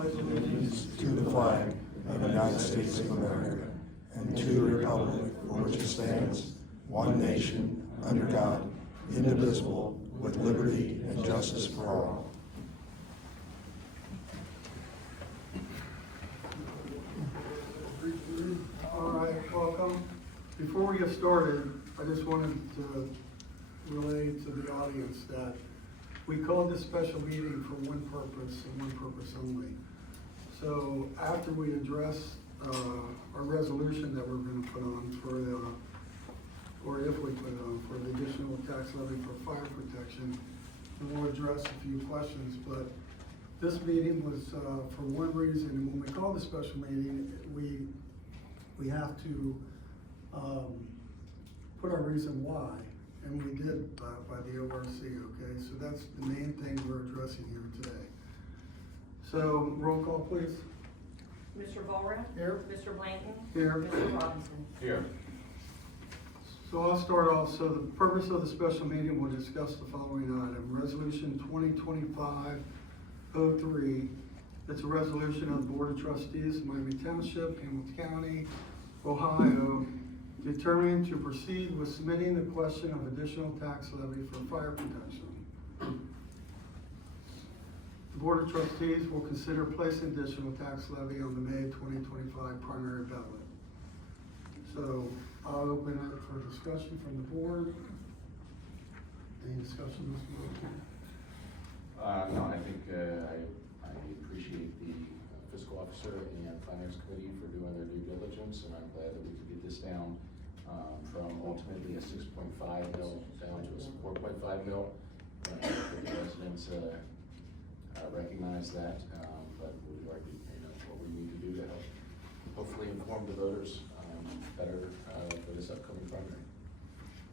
pledge allegiance to the flag of the United States of America and to the republic for which it stands, one nation, under God, indivisible, with liberty and justice for all. All right, welcome. Before we get started, I just wanted to relay to the audience that we called this special meeting for one purpose and one purpose only. So after we address our resolution that we're going to put on for the, or if we put it on for the additional tax levy for fire protection, and we'll address a few questions. But this meeting was for one reason, and when we call the special meeting, we have to put our reason why, and we did by the ORC, okay? So that's the main thing we're addressing here today. So roll call, please. Mr. Volrath? Here. Mr. Blanton? Here. Mr. Robinson? Here. So I'll start off. So the purpose of the special meeting, we'll discuss the following item. Resolution 2025-03. It's a resolution of the Board of Trustees of Miami Township, Hamilton County, Ohio, determining to proceed with submitting the question of additional tax levy for fire protection. The Board of Trustees will consider placing additional tax levy on the May 2025 primary ballot. So I'll open it for discussion from the board. Any discussion, Mr. Wilson? No, I think I appreciate the fiscal officer and finance committee for doing their due diligence, and I'm glad that we could get this down from ultimately a 6.5 mil down to a 4.5 mil. The residents recognize that, but we'd like to, what we need to do to help hopefully inform the voters better for this upcoming primary.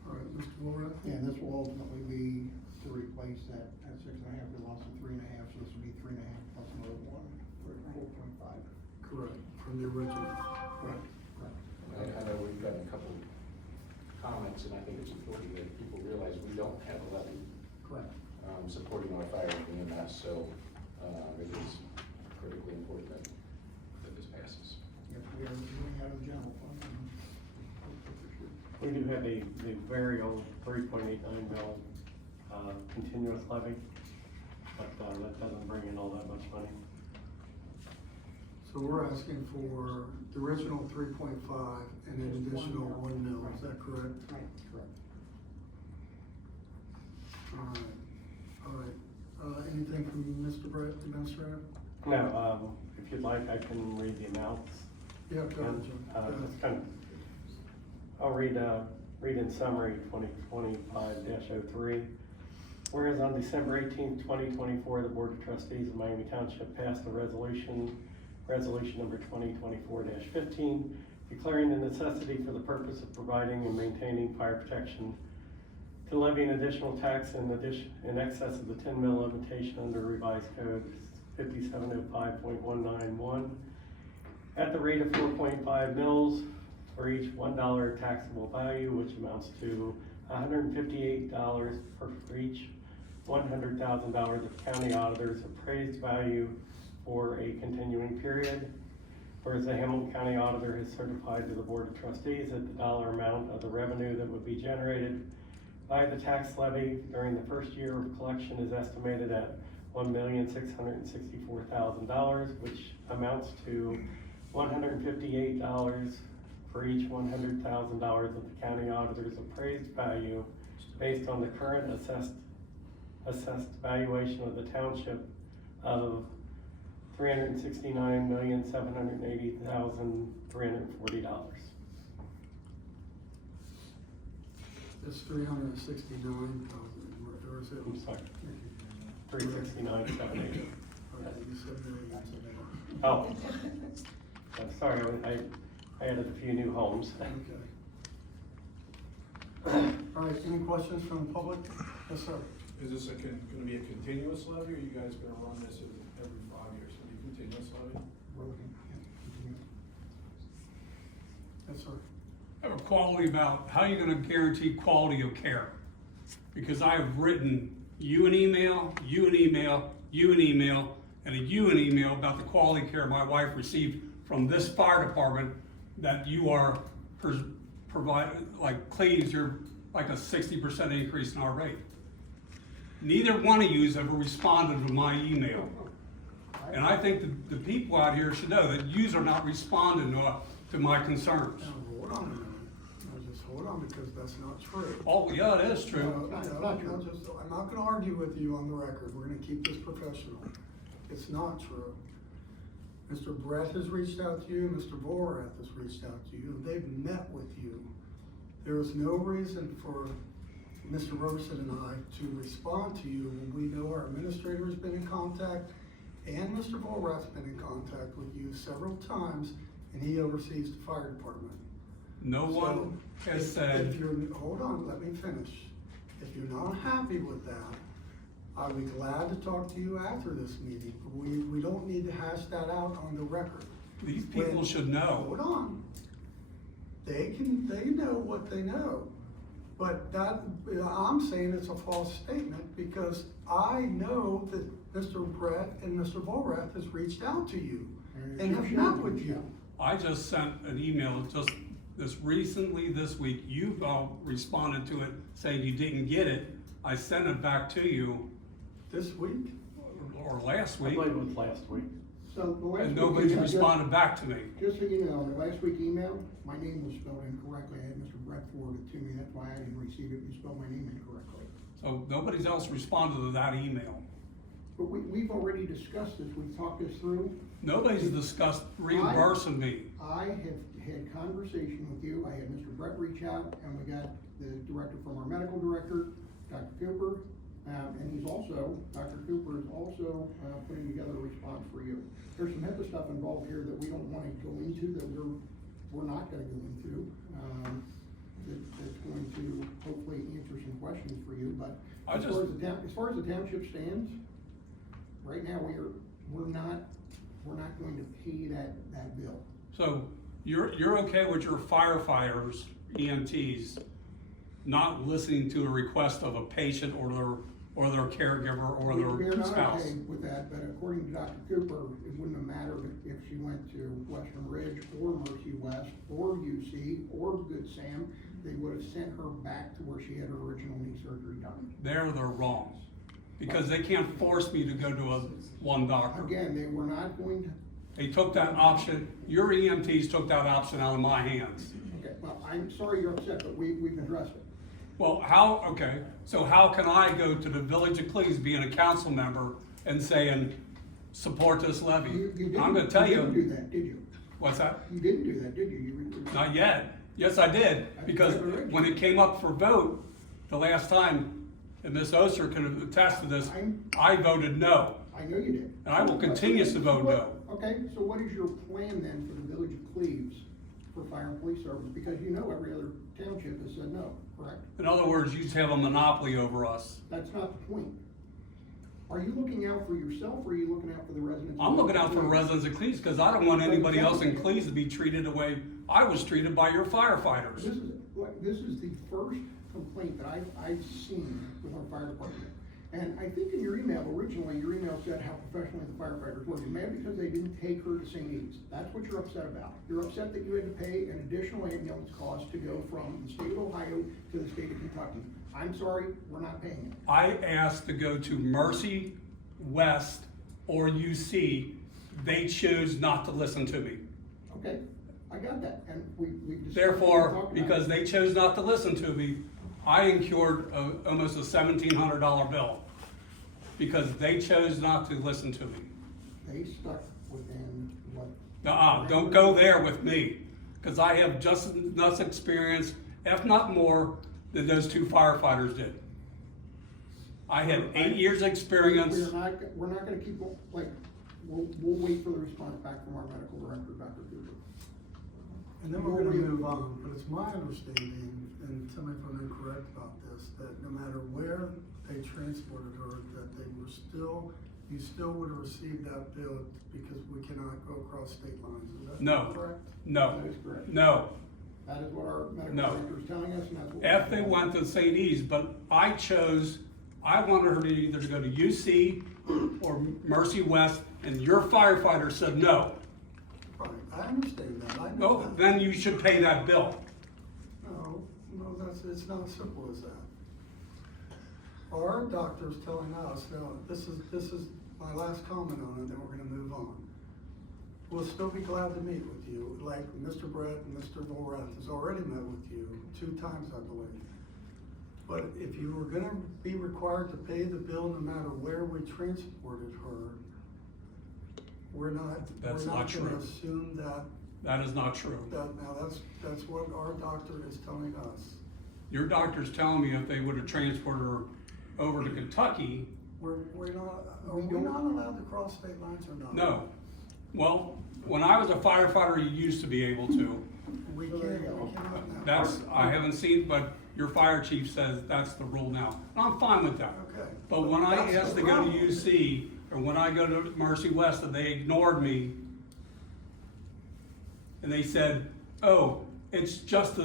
All right, Mr. Volrath? Yeah, and this will ultimately be to replace that at 6.5, we lost a 3.5, so this will be 3.5 plus another 1, we're at 4.5. Correct, from the original. Correct. I know we've gotten a couple comments, and I think it's important that people realize we don't have a levy Correct. supporting our fire and EMS, so it is critically important that this passes. Yes, we are doing out of the general fund. We do have the very old 3.89 mil continuous levy, but that doesn't bring in all that much money. So we're asking for the original 3.5 and an additional 1 mil, is that correct? Right, correct. All right. Anything from Mr. Brett, Administrator? No, if you'd like, I can read the amounts. Yeah, go ahead, Jim. Go ahead. Just kind of, I'll read in summary 2025-03. Whereas on December 18th, 2024, the Board of Trustees of Miami Township passed a resolution number 2024-15, declaring the necessity for the purpose of providing and maintaining fire protection to levy an additional tax in excess of the 10 mil limitation under revised code 5705.191 at the rate of 4.5 mils for each $1 taxable value, which amounts to $158 for each $100,000 of county auditor's appraised value for a continuing period. Whereas the Hamilton County Auditor has certified to the Board of Trustees that the dollar amount of the revenue that would be generated by the tax levy during the first year of collection is estimated at $1,664,000, which amounts to $158 for each $100,000 of the county auditor's appraised value based on the current assessed valuation of the township of $369,780,340. It's 369,000, or is it? I'm sorry, 369,780. Okay, you said million. Oh, I'm sorry, I added a few new homes. Okay. All right, any questions from the public? Yes, sir. Is this going to be a continuous levy, or are you guys going to run this every 5 years? Will it be continuous levy? We're looking at Yes, sir. I have a quality about how you're going to guarantee quality of care. Because I have written you an email, and an email about the quality care my wife received from this fire department that you are providing, like Cleves, you're like a 60% increase in our rate. Neither one of you has ever responded to my email. And I think the people out here should know that yous are not responding to my concerns. Now, hold on a minute. Now, just hold on, because that's not true. Oh, yeah, it is true. I'm not gonna argue with you on the record. We're gonna keep this professional. It's not true. Mr. Brett has reached out to you, Mr. Vorath has reached out to you, they've met with you. There is no reason for Mr. Roberson and I to respond to you when we know our administrator has been in contact and Mr. Vorath's been in contact with you several times, and he oversees the fire department. No one So, has if said, you're, hold on, let me finish. If you're not happy with that, I'll be glad to talk to you after this meeting. We don't need to hash that out on the record. these people should know. Hold on. They know what they know. But that, I'm saying it's a false statement because I know that Mr. Brett and Mr. Vorath has reached out to you and have met with you. I just sent an email just recently this week. You've all responded to it saying you didn't get it. I sent it back to you This week? or last I week, believe it was last week. So the last and week. nobody's email, responded back to me. Just so you know, the last week email, my name was spelled incorrectly. I had Mr. Brett forward it to me. That's why I didn't receive it. You spelled my name incorrectly. So nobody's else responded to that email. But we've already discussed this. We've talked this through. Nobody's discussed reimbursing me. I have had conversation with you. I had Mr. Brett reach out, and we got the director from our medical director, Dr. Cooper, and he's also, Dr. Cooper is also putting together a response for you. There's some HIPAA stuff involved here that we don't want to go into, that we're not going to go into. That's going to hopefully answer some questions for you. But as far as the township stands, right now we're not going to pay that bill. So you're okay with your firefighters, EMTs, not listening to a request of a patient or their caregiver or We are their not spouse? okay with that, but according to Dr. Cooper, it wouldn't have mattered if she went to Western Ridge or Mercy West or UC or Good Sam, they would have sent her back to where she had her original knee surgery done. They're wrong, because they can't force me to go to one doctor. Again, they were not going to, They took that option, your EMTs took that option out of my hands. okay, well, I'm sorry you're upset, but we've addressed it. Well, so how can I go to the Village of Cleves, being a council member, and saying, support this levy? You didn't, I'm gonna tell you didn't you, do that, did you? what's that? You didn't do that, did you? Not yet. Yes, I did, because when it came up for vote the last time, and Ms. Oster can attest to this, I voted no, I know you did. and I will continue to vote no. Okay, so what is your plan then for the Village of Cleves for fire and police service? Because you know every other township has said no, correct? In other words, you have a monopoly over us. That's not the point. Are you looking out for yourself, or are you looking out for the residents? I'm looking out for the residents of Cleves, because I don't want anybody else in Cleves to be treated the way I was treated by your firefighters. This is the first complaint that I've seen with our fire department. And I think in your email, originally, your email said how professionally the firefighters were. You're mad because they didn't take her to St. E's. That's what you're upset about. You're upset that you had to pay an additional ambulance cost to go from the state of Ohio to the state of Kentucky. I'm sorry, we're not paying it. I asked to go to Mercy, West, or UC. They chose not to listen to me. Okay, I got that, and we discussed. Therefore, because they chose not to listen to me, I incurred almost a $1,700 bill, because they chose not to listen to me. They stuck within what? Don't go there with me, because I have just as much experience, if not more, than those two firefighters did. I had 8 years experience. We're not gonna keep, like, we'll wait for the response back from our medical director, Dr. Cooper. And then we're gonna move on, but it's my understanding, and tell me if I'm incorrect about this, that no matter where they transported her, that you still would have received that bill because we cannot go across state lines, is that No. correct? No, That is correct. no. That is what our medical No. director is telling us, and that's what. If they went to St. E's, but I wanted her to either go to UC or Mercy West, and your firefighter said no, Right, I understand that, I know no, that. then you should pay that bill. No, it's not as simple as that. Our doctor's telling us, now, this is my last comment on it, then we're gonna move on. We'll still be glad to meet with you, like Mr. Brett and Mr. Volrath has already met with you 2 times, I believe. But if you were gonna be required to pay the bill no matter where we transported her, we're not That's not gonna true. assume that, That is not true. that's what our doctor is telling us. Your doctor's telling me if they would have transported her over to Kentucky, Are we not allowed to cross state lines or not? no. Well, when I was a firefighter, you used to be able to. We So there you cannot go. now. That's, I haven't seen, but your fire chief says that's the rule now. And I'm fine with that. Okay. But when I That's asked the to go to problem. UC, or when I go to Mercy West, and they ignored me, and they said, oh, it's just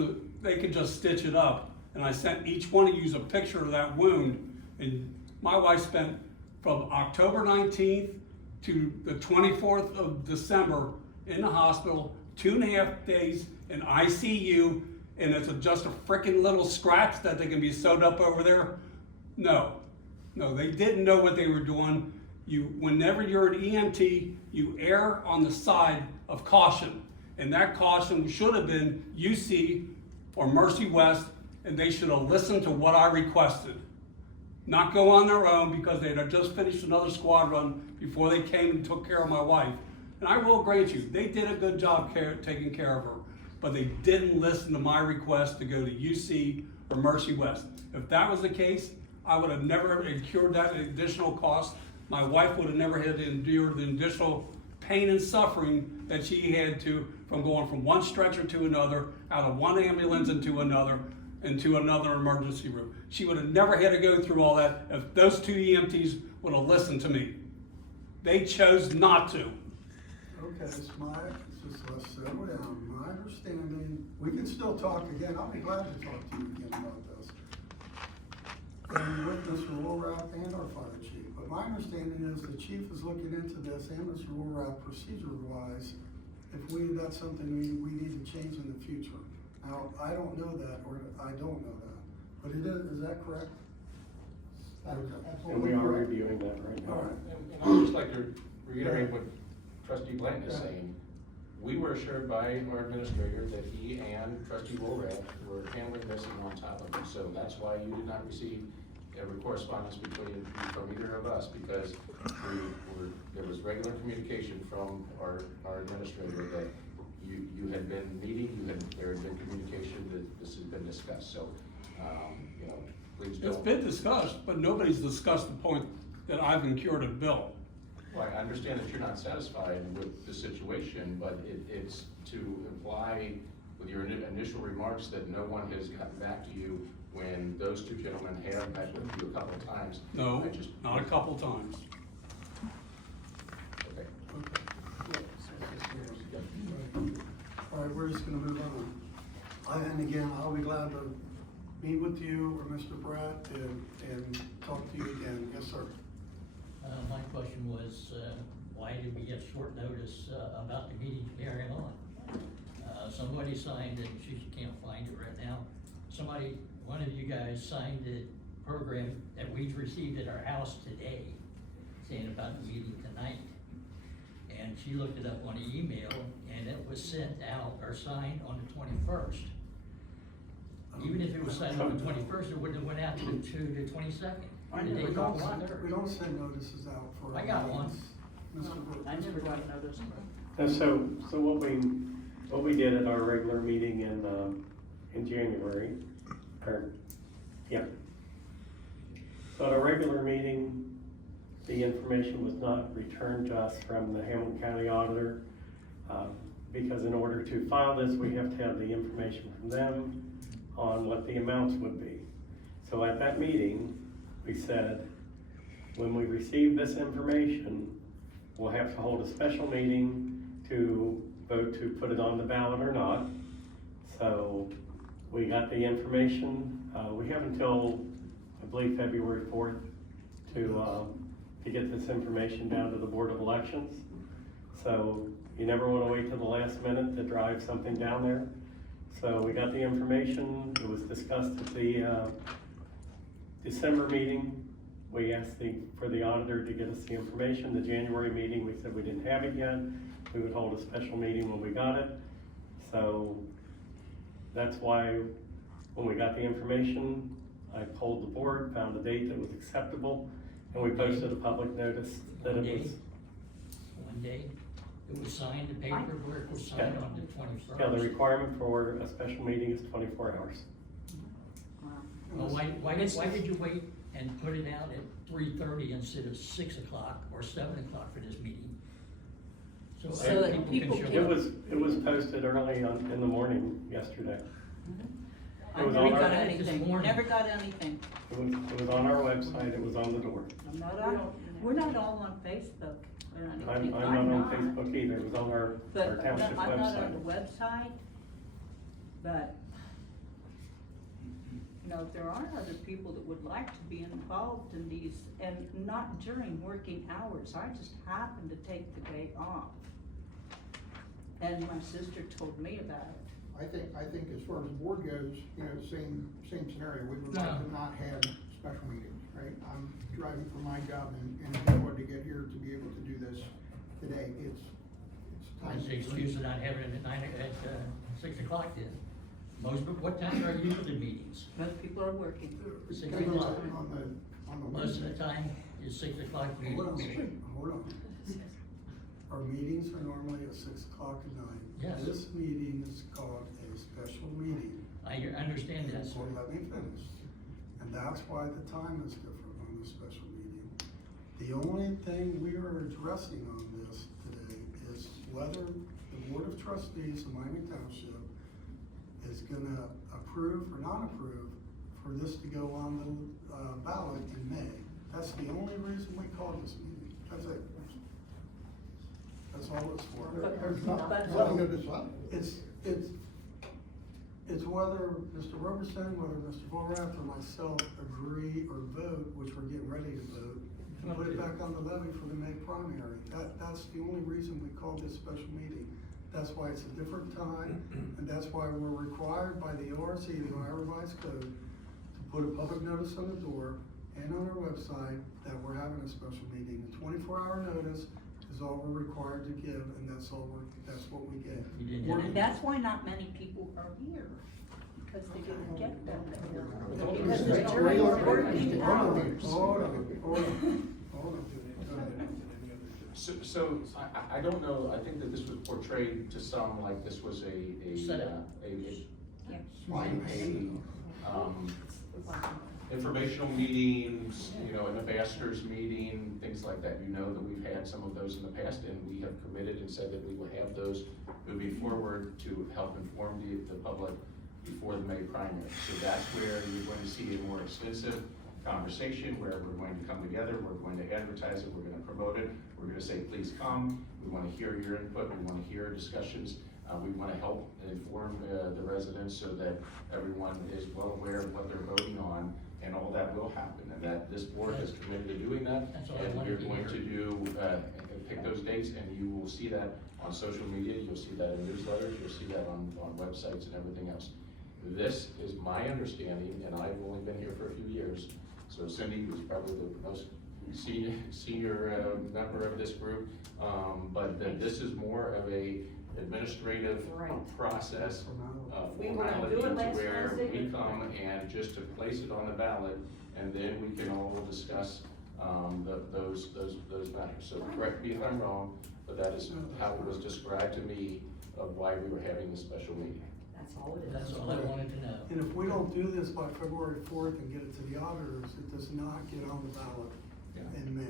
they can just stitch it up. And I sent each one of you a picture of that wound, and my wife spent from October 19th to the 24th of December in the hospital, 2.5 days in ICU, and it's just a freaking little scratch that they can be sewed up over there. No, they didn't know what they were doing. Whenever you're an EMT, you err on the side of caution. And that caution should have been UC or Mercy West, and they should have listened to what I requested. Not go on their own because they had just finished another squad run before they came and took care of my wife. And I will grant you, they did a good job taking care of her, but they didn't listen to my request to go to UC or Mercy West. If that was the case, I would have never incurred that additional cost. My wife would have never had to endure the additional pain and suffering that she had to from going from one stretcher to another, out of one ambulance into another emergency room. She would have never had to go through all that if those 2 EMTs would have listened to me. They chose not to. Okay, let's settle down. My understanding, we can still talk again. I'll be glad to talk to you again about this. And with Mr. Woolrath and our fire chief. But my understanding is the chief is looking into this and Mr. Woolrath procedure-wise, if that's something we need to change in the future. Now, I don't know that, or I don't know that, but it is that correct? That's Okay. And absolutely we are correct. reviewing that right now. All right. And I would just like to reiterate what Trustee Blanton is saying. We were assured by our administrator that he and Trustee Woolrath were handling this and on top of it. So that's why you did not receive every correspondence from either of us, because there was regular communication from our administrator that you had been meeting, there had been communication that this had been discussed. So, please don't. It's been discussed, but nobody's discussed the point that I've incurred a bill. Well, I understand that you're not satisfied with the situation, but it's to imply with your initial remarks that no one has gotten back to you when those 2 gentlemen have met with you a couple of times. No, I just- not a couple times. Okay. All right, we're just gonna move on. And again, I'll be glad to meet with you or Mr. Brett and talk to you again. Yes, sir. My question was, why did we get short notice about the meeting carrying on? Somebody signed it, she can't find it right now. One of you guys signed the program that we've received at our house today, saying about the meeting tonight. And she looked it up on the email, and it was sent out or signed on the 21st. Even if it was signed on the 21st, it wouldn't have went out to the 22nd. I The never date got was one. the 3rd. We don't send notices out for. I got one. Mr. Brett. I never got a notice. And so what we did at our regular meeting in January, So at our regular meeting, the information was not returned to us from the Hamilton County Auditor, because in order to file this, we have to have the information from them on what the amounts would be. So at that meeting, we said, when we receive this information, we'll have to hold a special meeting to vote to put it on the ballot or not. So we got the information, we have until, I believe, February 4th to to get this information down to the Board of Elections. So you never wanna wait till the last minute to drive something down there. So we got the information, it was discussed at the, December meeting. We asked for the auditor to get us the information. The January meeting, we said we didn't have it yet. We would hold a special meeting when we got it. So that's why when we got the information, I polled the board, found a date that was acceptable, and we posted a public notice that it was. One day, it was signed, the paperwork was signed on the 21st. Yeah, the requirement for a special meeting is 24 hours. Well, why did you wait and put it out at 3:30 instead of 6 o'clock or 7 o'clock for this meeting? So So that people show It up. was posted early in the morning yesterday. I It was never on got our, anything, morning. never got anything. it was on our website, it was on the door. I'm not on, we're not all on Facebook or anything. I'm not on Facebook either, it was on our But township I'm not on the website. website, but, you know, there are other people that would like to be involved in these, and not during working hours. I just happened to take the day off. And my sister told me about it. I think as far as the board goes, you know, same scenario, we would like No. to not have special meetings, right? I'm driving for my job and in order to get here to be able to do this today, it's time. What's the excuse of not having it at 6 o'clock then? What time are usually meetings? Most people are working. 6 Depends o'clock. on the Most of the Wednesday. time is 6 o'clock Hold on, meeting. hold on. Our meetings are normally at 6 o'clock at night. Yes. This meeting is called a special meeting. I understand that, sir. So let me finish. And that's why the time is different on the special meeting. The only thing we are addressing on this today is whether the Board of Trustees of Miami Township is gonna approve or not approve for this to go on the ballot in May. That's the only reason we called this meeting. That's it. That's all it's for. There's nothing to decide. It's whether Mr. Roberson, whether Mr. Vollrath or myself agree or vote, which we're getting ready to vote, and put it back on the levy for the May primary. That's the only reason we called this special meeting. That's why it's a different time, and that's why we're required by the ORC, the Ohio Revised Code, to put a public notice on the door and on our website that we're having a special meeting. The 24-hour notice is all we're required to give, and that's what we get. You didn't We're- have And that's why not many people are here, because they didn't get that. Because Regular- it's during regular working meetings. hours. Hold on. Go ahead. So, I don't know, I think that this was portrayed to some like this was Setup. informational meetings, you know, an ambassadors meeting, things like that. You know that we've had some of those in the past, and we have committed and said that we will have those moving forward to help inform the public before the May primary. So that's where you're going to see a more extensive conversation where we're going to come together, we're going to advertise it, we're going to promote it, we're going to say, please come, we want to hear your input, we want to hear discussions, we want to help and inform the residents so that everyone is well aware of what they're voting on, and all that will happen, and that this board is committed to doing that. That's all I And wanted you're to going hear. to do, pick those dates, and you will see that on social media, you'll see that in newsletters, you'll see that on websites and everything else. This is my understanding, and I've only been here for a few years, so Cindy was probably the most senior member of this group, but that this is more of a administrative Right. process, We were gonna formality do it to last where Wednesday, we but- come and just to place it on the ballot, and then we can all discuss, those matters. So correct me if I'm wrong, but that is how it was described to me of why we were having this special meeting. That's all it is. That's all I wanted to know. And if we don't do this by February 4th and get it to the auditors, it does not get on the ballot in May.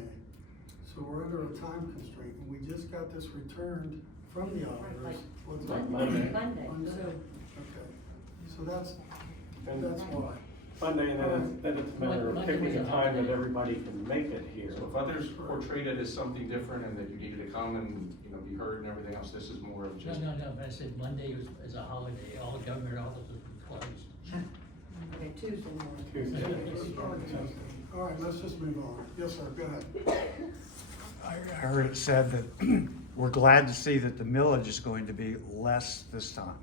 So we're under a time constraint, and we just got this returned from the auditors. What's that? Monday. Monday. Okay, so that's why. Monday, and then it's a matter of Monday was picking a a time that holiday. everybody can make it here. So if others portrayed it as something different and that you needed to come and, you know, be heard and everything else, this is more of No, just. no, but I said Monday is a holiday, all government offices were closed. Okay, Tuesday morning. Tuesday. It's probably Tuesday. All right, let's just move on. Yes, sir, go ahead. I heard it said that we're glad to see that the millage is going to be less this time.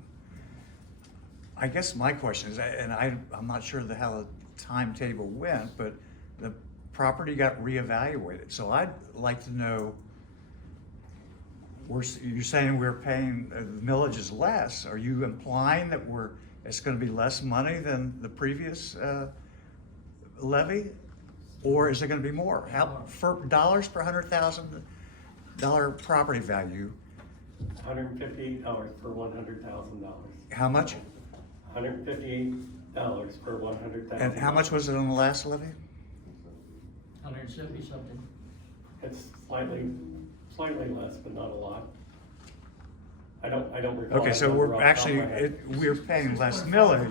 I guess my question is, and I'm not sure how the timetable went, but the property got reevaluated. So I'd like to know, you're saying we're paying, the millage is less. Are you implying that it's gonna be less money than the previous levy? Or is it gonna be more? How, for dollars per $100,000 property value, $158 per $100,000. how much? $158 per $100,000. And how much was it on the last levy? 170 something. It's slightly less, but not a lot. I don't recall. Okay, that so number we're off the top of actually, my head. we're paying less millage,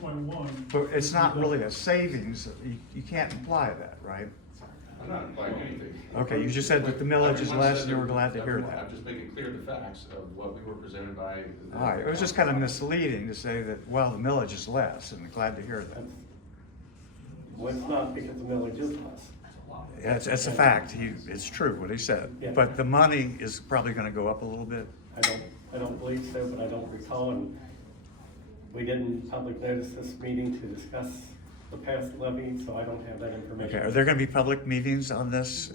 4.1. but it's not really a savings. You can't imply that, right? I'm not implying anything. Okay, you just said that the millage is Everyone less said and you were that- glad to hear everyone- that. I'm just making clear the facts of what we were presented by. All right, it was just kind of misleading to say that, well, the millage is less, and glad to hear that. Well, it's not because the millage is less. It's a fact, it's true what he said, Yeah. but the money is probably gonna go up a little bit. I don't believe so, but I don't recall, and we didn't public notice this meeting to discuss the past levy, so I don't have that information. Okay, are there gonna be public meetings on this?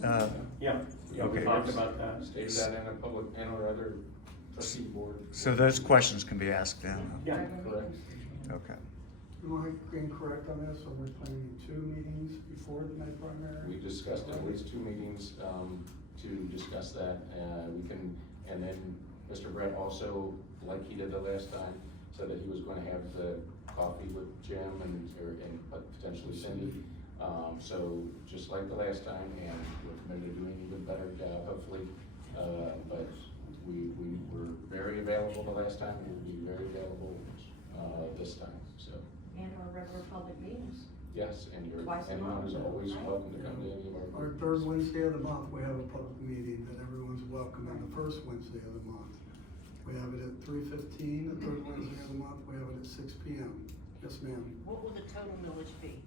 Yeah, we Okay. talked about that. Stated that in a public and/or other trustee board. So those questions can be asked then? Yeah, Correct. Okay. Am I incorrect on this? Are we planning 2 meetings before the May primary? We discussed at least 2 meetings, to discuss that, we can, and then Mr. Brett also, like he did the last time, said that he was gonna have the coffee with Jim and potentially Cindy. So just like the last time, and we're committed to doing an even better job, hopefully. But we were very available the last time, and we'll be very available, this time, so. And our regular public meetings. Yes, and Twice a anyone is month. always welcome to come to any of our. Our 3rd Wednesday of the month, we have a public meeting that everyone's welcome, and the 1st Wednesday of the month. We have it at 3:15, the 3rd Wednesday of the month, we have it at 6 p.m. Yes, ma'am. What will the total millage be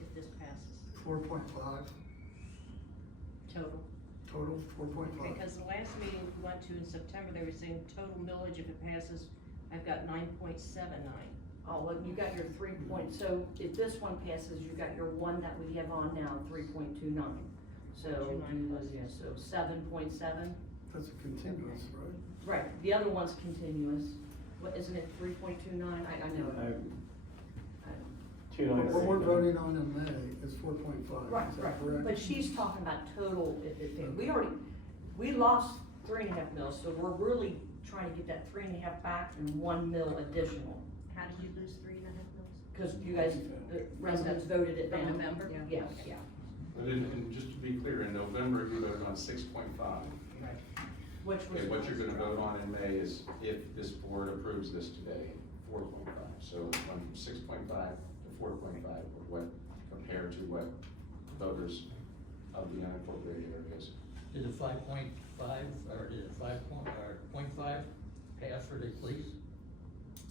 if this passes? 4.5, Total? total 4.5. Because the last meeting we went to in September, they were saying total millage if it passes, I've got 9.79. Oh, well, you got your so if this one passes, you got your one that we have on now, 3.29. So, 2.9 yeah, so 7.7. That's a continuous, right? Right, the other one's continuous. What, isn't it 3.29? I know. What we're voting on in May is 4.5. Right, Is that right. correct? But she's talking about total, we lost 3.5 mils, so we're really trying to get that 3.5 back and 1 mil additional. How did you lose 3.5 mils? Because you guys, the residents voted it From down. November? Yeah, Okay. yeah. And just to be clear, in November, you voted on 6.5. Which was. Okay, what you're gonna vote on in May is if this board approves this today, 4.5. So it went from 6.5 to 4.5, what, compared to what voters of the unincorporated areas. Did the 5.5, or did it 0.5 pass for the police?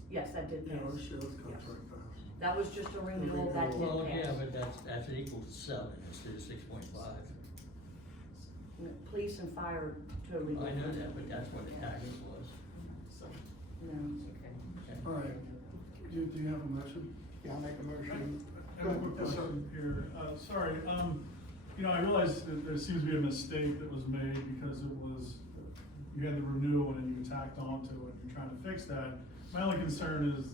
Yes, that did Yeah, pass. our sheriff's contract passed. That was just a renewal, that did pass. Well, yeah, but that's equal to 7 instead of 6.5. Police and fire totally I know different. that, but that's what the tax was. No. Okay. All right. Do you have a motion? Yeah, I'll make a motion. I have a quick question here. Sorry, I realize that there seems to be a mistake that was made because you had the renewal and you tacked onto it, and you're trying to fix that. My only concern is,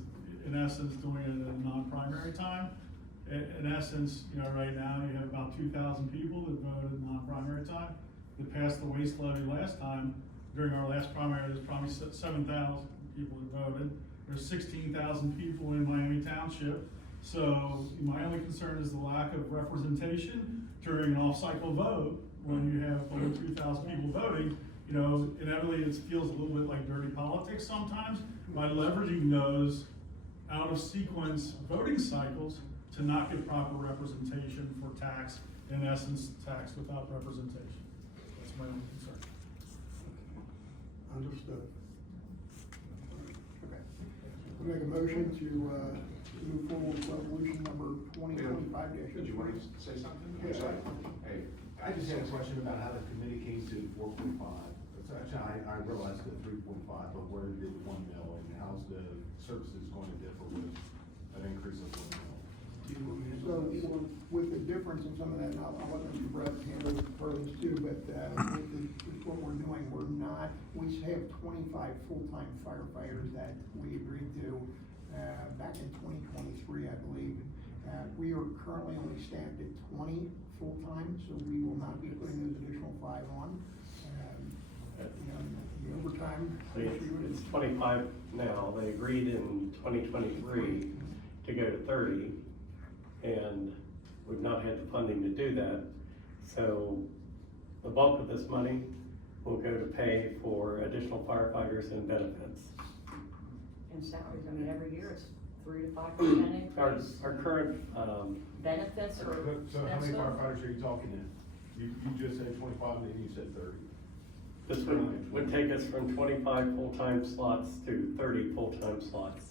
in essence, doing it at a non-primary time. In essence, right now, you have about 2,000 people that voted non-primary time. That passed the waste levy last time. During our last primary, there's probably 7,000 people that voted. There's 16,000 people in Miami Township. So my only concern is the lack of representation during an off-cycle vote. When you have over 2,000 people voting, inevitably it feels a little bit like dirty politics sometimes by leveraging those out of sequence voting cycles to not get proper representation for tax, in essence, tax without representation. That's my only concern. Understood. Okay. We'll make a motion to to move forward with resolution number 2025-03. Did you want to say something? Yeah. Sorry. Hey. I just had a question about how the committee came to 4.5. Actually, I realized the 3.5, but where did 1 mil, and how's the services going to differ with an increase of 1 mil? So with the difference in some of that, and I'll let Mr. Brett handle part of this too, but with what we're doing, we have 25 full-time firefighters that we agreed to back in 2023, I believe. We are currently only staffed at 20 full-time, so we will not be putting those additional 5 on. The overtime issue It's is 25 now, they agreed in 2023 to go to 30, and we've not had the funding to do that. So the bulk of this money will go to pay for additional firefighters and benefits. And salaries, I mean, every year it's 3 to 5% Our increase. current, Benefits are So how many expensive. firefighters are you talking in? You just said 25, and then you said 30. this would take us from 25 full-time slots to 30 full-time slots.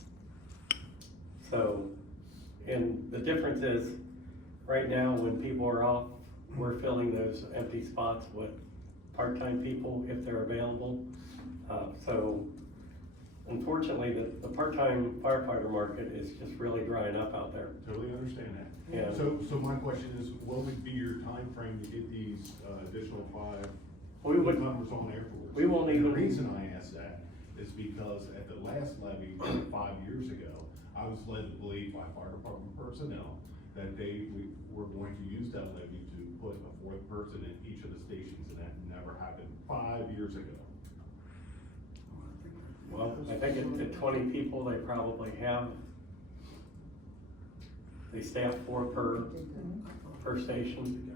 So, and the difference is, right now, when people are off, we're filling those empty spots with part-time people if they're available. So unfortunately, the part-time firefighter market is just really drying up out there. Totally understand that. Yeah. So my question is, what would be your time frame to get these additional 5 We would- numbers on there for us? we won't And even- the reason I ask that is because at the last levy 5 years ago, I was led to believe by fire department personnel that we were going to use that levy to put a 4th person in each of the stations, and that never happened 5 years ago. Well, I think at 20 people, they probably have, they staff 4 per station.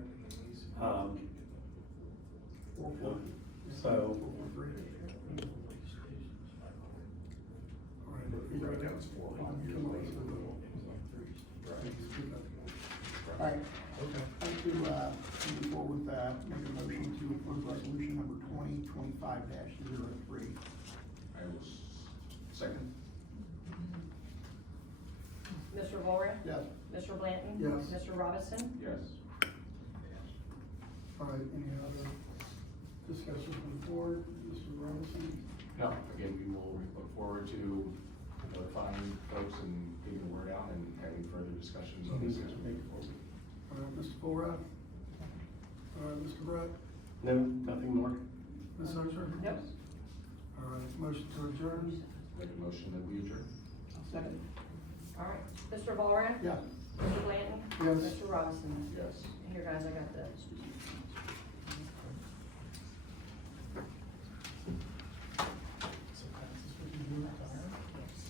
So, Right now it's 4. All right, I'd like to move forward with, make a motion to approve resolution number 2025-03. I will second. Mr. Volrath? Yes. Mr. Blanton? Yes. Mr. Robinson? Yes. All right, any other discussion from the board? Mr. Robinson? No, again, we will look forward to notifying folks and getting the word out and having further discussions on this as we move forward. All right, Mr. Volrath? All right, Mr. Brett? no, nothing more. Ms. Ocher? Nope. All right, motion to adjourn? Make a motion that we adjourn. Second. All right, Mr. Volrath? Yes. Mr. Blanton? Yes. Mr. Robinson? Yes. Here, guys, I got the